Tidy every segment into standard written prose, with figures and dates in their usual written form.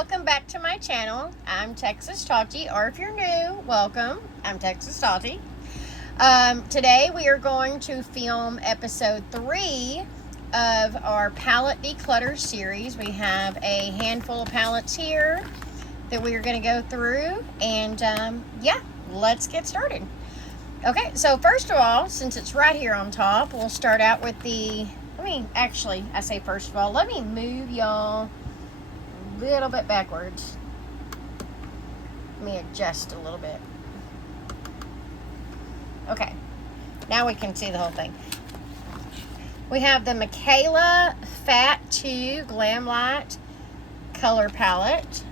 welcome back to my channel. I'm Texas Tati, or if you're new, welcome. I'm Texas Tati. Today we are going to film episode 3 of our palette declutter series. We have a handful of palettes here that we are going to go through, and yeah, let's get started. Okay, so first of all, since it's right here on top, we'll start out with the, I say first of all, let me move y'all a little bit backwards. Let me adjust a little bit. Okay, now we can see the whole thing. We have the Michaela Fat 2 Glam Light color palette.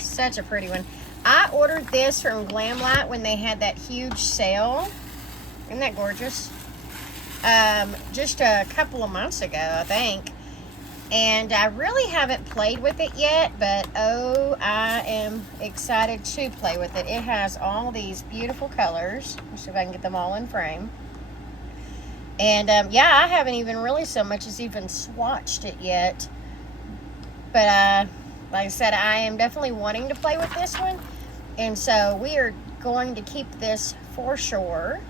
Such a pretty one. I ordered this from Glam Light when they had that huge sale. Isn't that gorgeous? Just a couple of months ago, I think. And I really haven't played with it yet, but oh, I am excited to play with it. It has all these beautiful colors. Let's see if I can get them all in frame. And yeah, I haven't even really so much as even swatched it yet. But like I said, I am definitely wanting to play with this one. And so we are going to keep this for sure.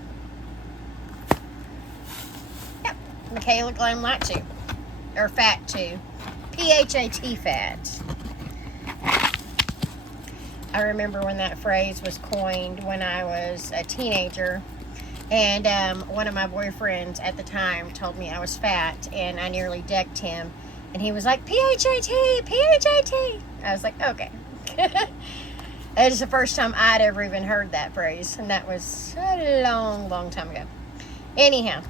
Yep, Michaela Glam Light 2. Or Fat 2. P-H-A-T Fat. I remember when that phrase was coined when I was a teenager. And one of my boyfriends at the time told me I was fat. And I nearly decked him. And he was like, P-H-A-T, P-H-A-T. I was like, okay. It was the first time I'd ever even heard that phrase. And that was a long, long time ago. Anyhow,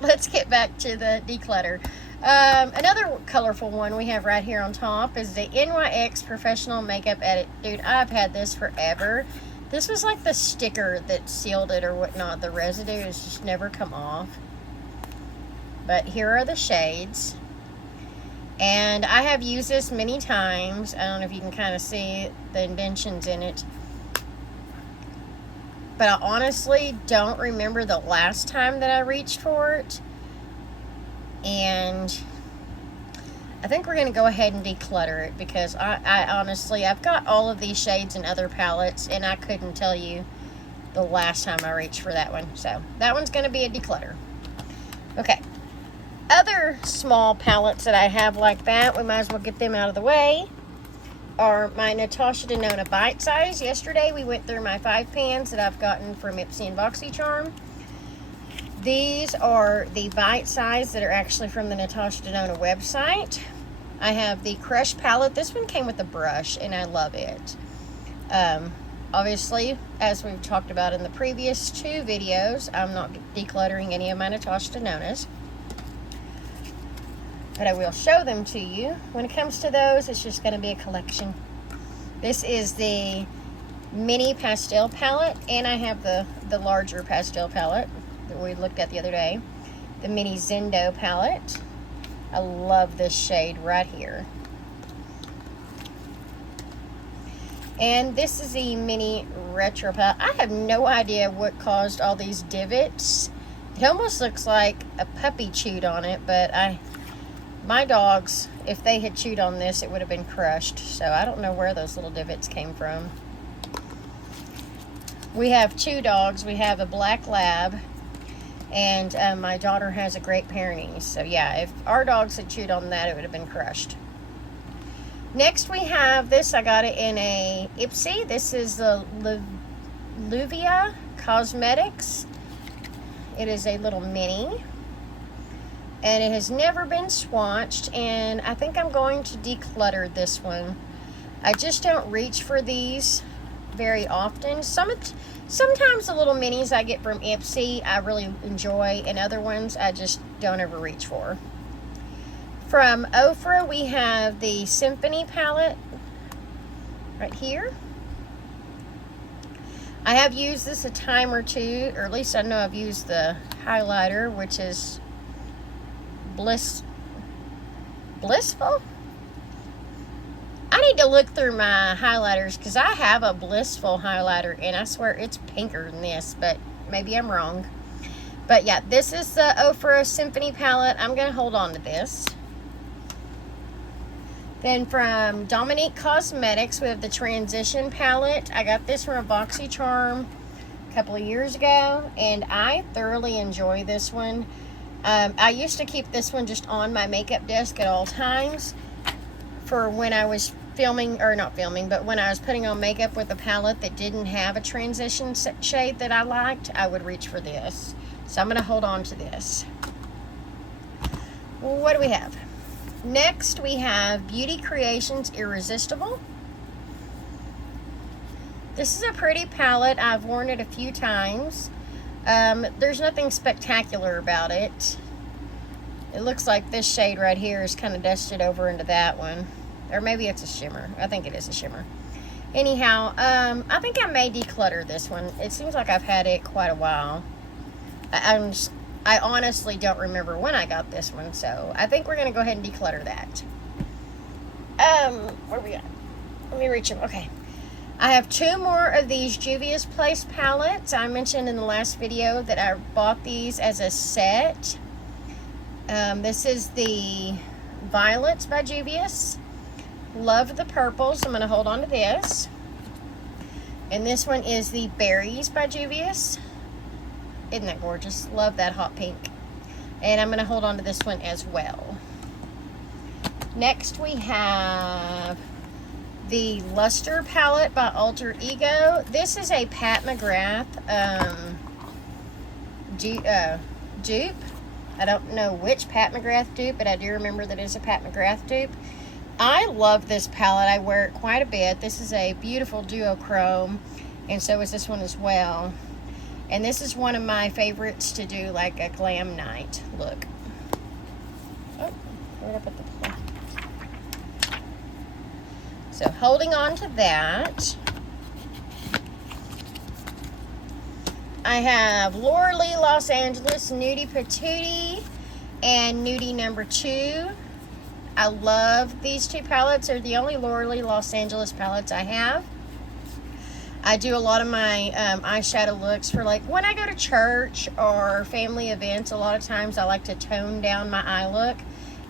let's get back to the declutter. Another colorful one we have right here on top is the NYX Professional Makeup Edit. Dude, I've had this forever. This was like the sticker that sealed it or whatnot. The residue has just never come off. But here are the shades. And I have used this many times. I don't know if you can kind of see the indentions in it. But I honestly don't remember the last time that I reached for it. And I think we're going to go ahead and declutter it, because I honestly, I've got all of these shades in other palettes, and I couldn't tell you the last time I reached for that one. So that one's going to be a declutter. Okay. Other small palettes that I have like that, we might as well get them out of the way, are my Natasha Denona Bite Size. Yesterday we went through my 5 pans that I've gotten from Ipsy and BoxyCharm. These are the bite size that are actually from the Natasha Denona website. I have the Crush palette. This one came with a brush, and I love it. Obviously, as we've talked about in the previous 2 videos, I'm not decluttering any of my Natasha Denonas. But I will show them to you. When it comes to those, it's just going to be a collection. This is the mini pastel palette, and I have the larger pastel palette that we looked at the other day. The mini Zendo palette. I love this shade right here. And this is the mini retro palette. I have no idea what caused all these divots. It almost looks like a puppy chewed on it, but my dogs, if they had chewed on this, it would have been crushed. So I don't know where those little divots came from. We have 2 dogs. We have a black lab, and my daughter has a Great Pyrenees. So yeah, if our dogs had chewed on that, it would have been crushed. Next we have this. I got it in a Ipsy. This is the Luvia Cosmetics. It is a little mini. And it has never been swatched, and I think I'm going to declutter this one. I just don't reach for these very often. Sometimes the little minis I get from Ipsy I really enjoy, and other ones I just don't ever reach for. From Ofra we have the Symphony palette right here. I have used this a time or 2, or at least I know I've used the highlighter, which is Blissful? I need to look through my highlighters, because I have a Blissful highlighter, and I swear it's pinker than this, but maybe I'm wrong. But yeah, this is the Ofra Symphony palette. I'm going to hold on to this. Then from Dominique Cosmetics, we have the Transition palette. I got this from a BoxyCharm a couple of years ago, and I thoroughly enjoy this one. I used to keep this one just on my makeup desk at all times for when I was filming, or not filming, but when I was putting on makeup with a palette that didn't have a transition shade that I liked, I would reach for this. So I'm going to hold on to this. What do we have? Next, we have Beauty Creations Irresistible. This is a pretty palette. I've worn it a few times. There's nothing spectacular about it. It looks like this shade right here is kind of dusted over into that one. Or maybe it's a shimmer. I think it is a shimmer. Anyhow, I think I may declutter this one. It seems like I've had it quite a while. I honestly don't remember when I got this one, so I think we're going to go ahead and declutter that. Where we at? Let me reach them. Okay. I have two more of these Juvia's Place palettes. I mentioned in the last video that I bought these as a set. This is the Violets by Juvia's. Love the purples. I'm going to hold on to this. And this one is the Berries by Juvia's. Isn't that gorgeous? Love that hot pink. And I'm going to hold on to this one as well. Next we have the Luster palette by Alter Ego. This is a Pat McGrath dupe. I don't know which Pat McGrath dupe, but I do remember that it's a Pat McGrath dupe. I love this palette. I wear it quite a bit. This is a beautiful duochrome, and so is this one as well. And this is one of my favorites to do like a glam night look. Oh, where did I put the plug? So holding on to that, I have Laura Lee Los Angeles Nudie Patootie and Nudie number 2. I love these two palettes. They're the only Laura Lee Los Angeles palettes I have. I do a lot of my eyeshadow looks for like when I go to church or family events. A lot of times I like to tone down my eye look.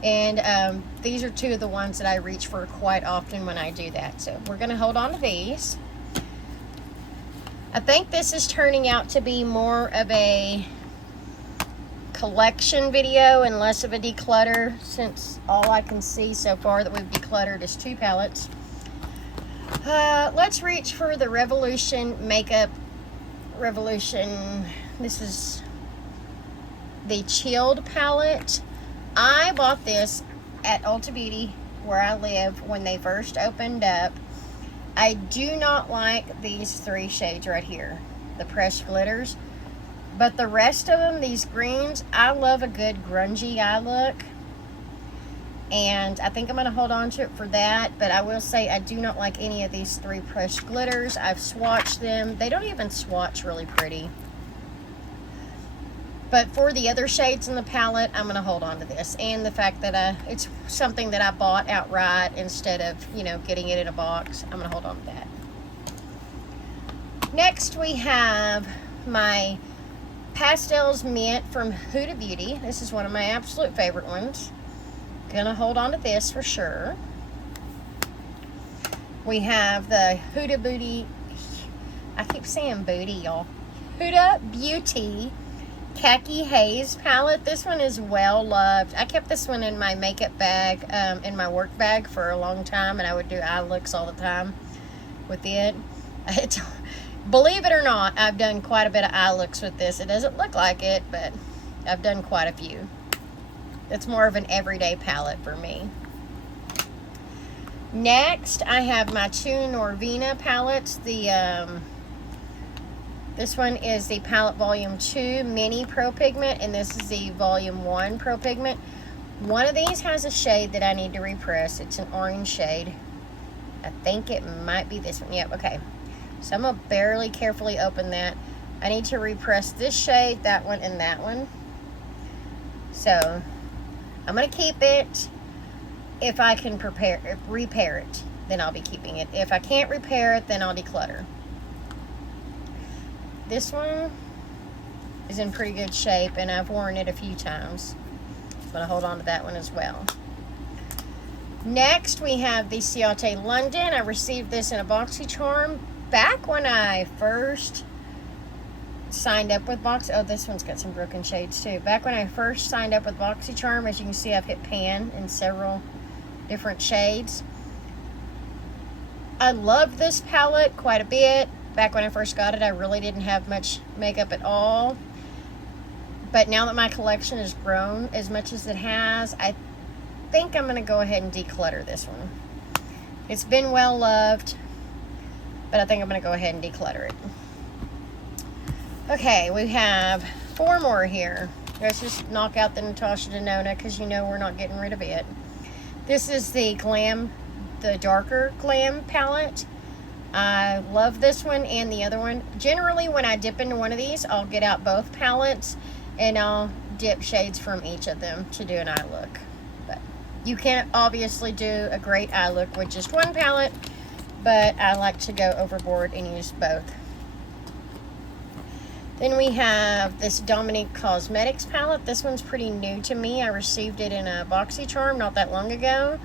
And these are two of the ones that I reach for quite often when I do that. So we're going to hold on to these. I think this is turning out to be more of a collection video and less of a declutter, since all I can see so far that we've decluttered is two palettes. Let's reach for the Revolution Makeup Revolution. This is the Chilled palette. I bought this at Ulta Beauty where I live when they first opened up. I do not like these three shades right here, the pressed glitters, but the rest of them, these greens, I love a good grungy eye look, and I think I'm going to hold on to it for that. But I will say I do not like any of these three pressed glitters. I've swatched them. They don't even swatch really pretty. But for the other shades in the palette, I'm going to hold on to this. And the fact that it's something that I bought outright instead of, you know, getting it in a box, I'm going to hold on to that. Next, we have my Pastels Mint from Huda Beauty. This is one of my absolute favorite ones. Going to hold on to this for sure. We have the Huda Beauty, I keep saying booty, y'all. Huda Beauty Khaki Haze palette. This one is well loved. I kept this one in my makeup bag, in my work bag for a long time, and I would do eye looks all the time with it. Believe it or not, I've done quite a bit of eye looks with this. It doesn't look like it, but I've done quite a few. It's more of an everyday palette for me. Next, I have my two Norvina palettes. This one is the Palette Volume 2 Mini Pro Pigment, and this is the Volume 1 Pro Pigment. One of these has a shade that I need to repress. It's an orange shade. I think it might be this one. Yep, okay. So I'm going to barely carefully open that. I need to repress this shade, that one, and that one. So I'm going to keep it. If I can repair it, then I'll be keeping it. If I can't repair it, then I'll declutter. This one is in pretty good shape, and I've worn it a few times. I'm going to hold on to that one as well. Next, we have the Ciate London. I received this in a BoxyCharm back when I first signed up with oh, this one's got some broken shades too. Back when I first signed up with BoxyCharm, as you can see, I've hit pan in several different shades. I love this palette quite a bit. Back when I first got it, I really didn't have much makeup at all. But now that my collection has grown as much as it has, I think I'm going to go ahead and declutter this one. It's been well loved, but I think I'm going to go ahead and declutter it. Okay, we have 4 more here. Let's just knock out the Natasha Denona because you know we're not getting rid of it. This is the darker Glam palette. I love this one and the other one. Generally, when I dip into one of these, I'll get out both palettes and I'll dip shades from each of them to do an eye look. But you can't obviously do a great eye look with just one palette, but I like to go overboard and use both. Then we have this Dominique Cosmetics palette. This one's pretty new to me. I received it in a BoxyCharm not that long ago.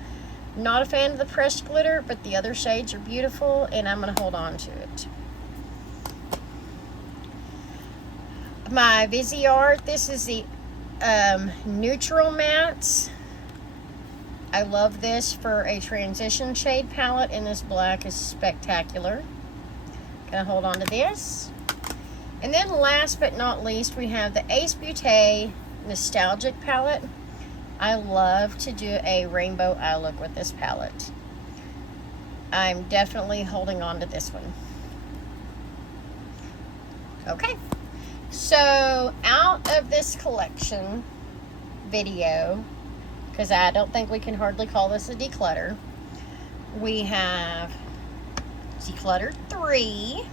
Not a fan of the pressed glitter, but the other shades are beautiful, and I'm going to hold on to it. My Viseart, this is the Neutral Mattes. I love this for a transition shade palette, and this black is spectacular. Gonna hold on to this. And then last but not least, we have the Ace Beauté Nostalgic palette. I love to do a rainbow eye look with this palette. I'm definitely holding on to this one. Okay, so out of this collection video, because I don't think we can hardly call this a declutter, we have declutter 3,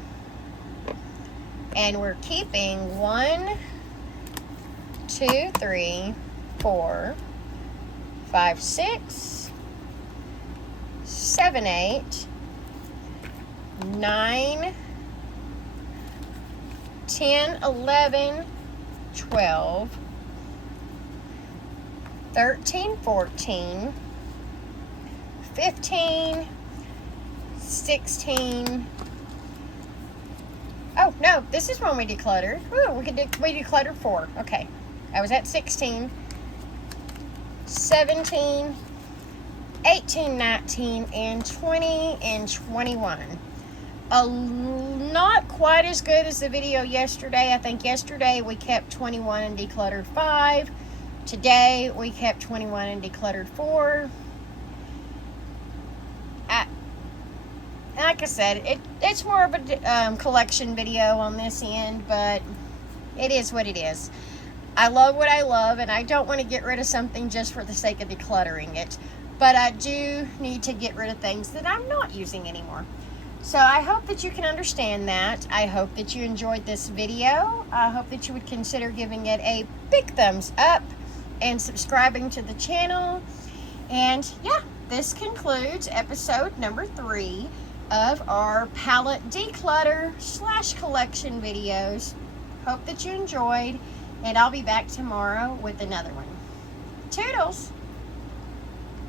and we're keeping 1, 2, 3, 4, 5, 6, 7, 8, 9, 10, 11, 12, 13, 14, 15, 16. Oh, no, this is when we decluttered. Ooh, we decluttered 4. Okay. I was at 16, 17, 18, 19, and 20, and 21. Not quite as good as the video yesterday. I think yesterday we kept 21 and decluttered 5. Today we kept 21 and decluttered 4. Like I said, it's more of a collection video on this end, but it is what it is. I love what I love, and I don't want to get rid of something just for the sake of decluttering it. But I do need to get rid of things that I'm not using anymore. So I hope that you can understand that. I hope that you enjoyed this video. I hope that you would consider giving it a big thumbs up and subscribing to the channel. And yeah, this concludes episode number 3 of our palette declutter / collection videos. Hope that you enjoyed, and I'll be back tomorrow with another one. Toodles!